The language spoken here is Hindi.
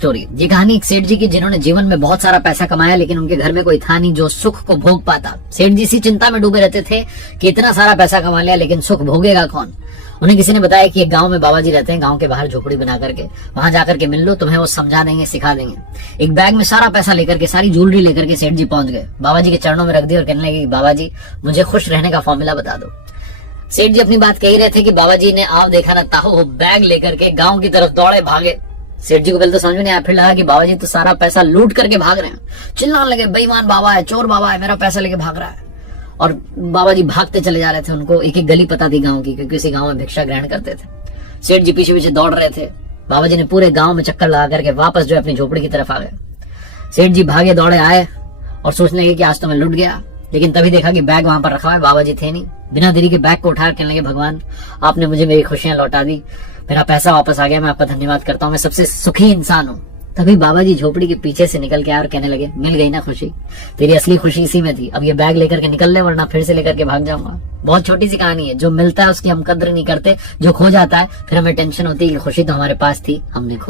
स्टोरी। ये कहानी एक सेठ जी की जिन्होंने जीवन में बहुत सारा पैसा कमाया, लेकिन उनके घर में कोई था नहीं जो सुख को भोग पाता। सेठ जी इसी चिंता में डूबे रहते थे कि इतना सारा पैसा कमा लिया लेकिन सुख भोगेगा कौन। उन्हें किसी ने बताया कि एक गांव में बाबा जी रहते हैं, गांव के बाहर झोपड़ी बना करके, वहां जाकर के मिल लो, तुम्हें वो समझा देंगे, सिखा देंगे। एक बैग में सारा पैसा लेकर के, सारी ज्वेलरी लेकर के सेठ जी पहुंच गए, बाबा जी के चरणों में रख दी और कहने लगे, बाबा जी मुझे खुश रहने का फॉर्मूला बता दो। सेठ जी अपनी बात कह ही रहे थे कि बाबा जी ने आओ देखा ना ताहो बैग लेकर के गांव की तरफ दौड़े भागे। सेठ जी को पहले तो समझ में नहीं आया, फिर लगा कि बाबा जी तो सारा पैसा लूट करके भाग रहे हैं। चिल्लाने लगे, बेईमान बाबा है, चोर बाबा है, मेरा पैसा लेके भाग रहा है। और बाबा जी भागते चले जा रहे थे। उनको एक एक गली पता थी गांव की, क्योंकि उसी गांव में भिक्षा ग्रहण करते थे। सेठ जी पीछे पीछे दौड़ रहे थे। बाबा जी ने पूरे गांव में चक्कर लगा करके वापस जो है अपनी झोपड़ी की तरफ आ गए। सेठ जी भागे दौड़े आए और सोचने लगे कि आज तो मैं लुट गया, लेकिन तभी देखा कि बैग वहां पर रखा है, बाबा जी थे नहीं। बिना देरी के बैग को उठा कहने लगे, भगवान आपने मुझे मेरी खुशियां लौटा दी, मेरा पैसा वापस आ गया, मैं आपका धन्यवाद करता हूँ, मैं सबसे सुखी इंसान हूँ। तभी बाबा जी झोपड़ी के पीछे से निकल के आए और कहने लगे, मिल गई ना खुशी, तेरी असली खुशी इसी में थी, अब ये बैग लेकर के निकल ले वरना फिर से लेकर के भाग जाऊंगा। बहुत छोटी सी कहानी है, जो मिलता है उसकी हम कद्र नहीं करते, जो खो जाता है फिर हमें टेंशन होती है कि खुशी तो हमारे पास थी, हमने खो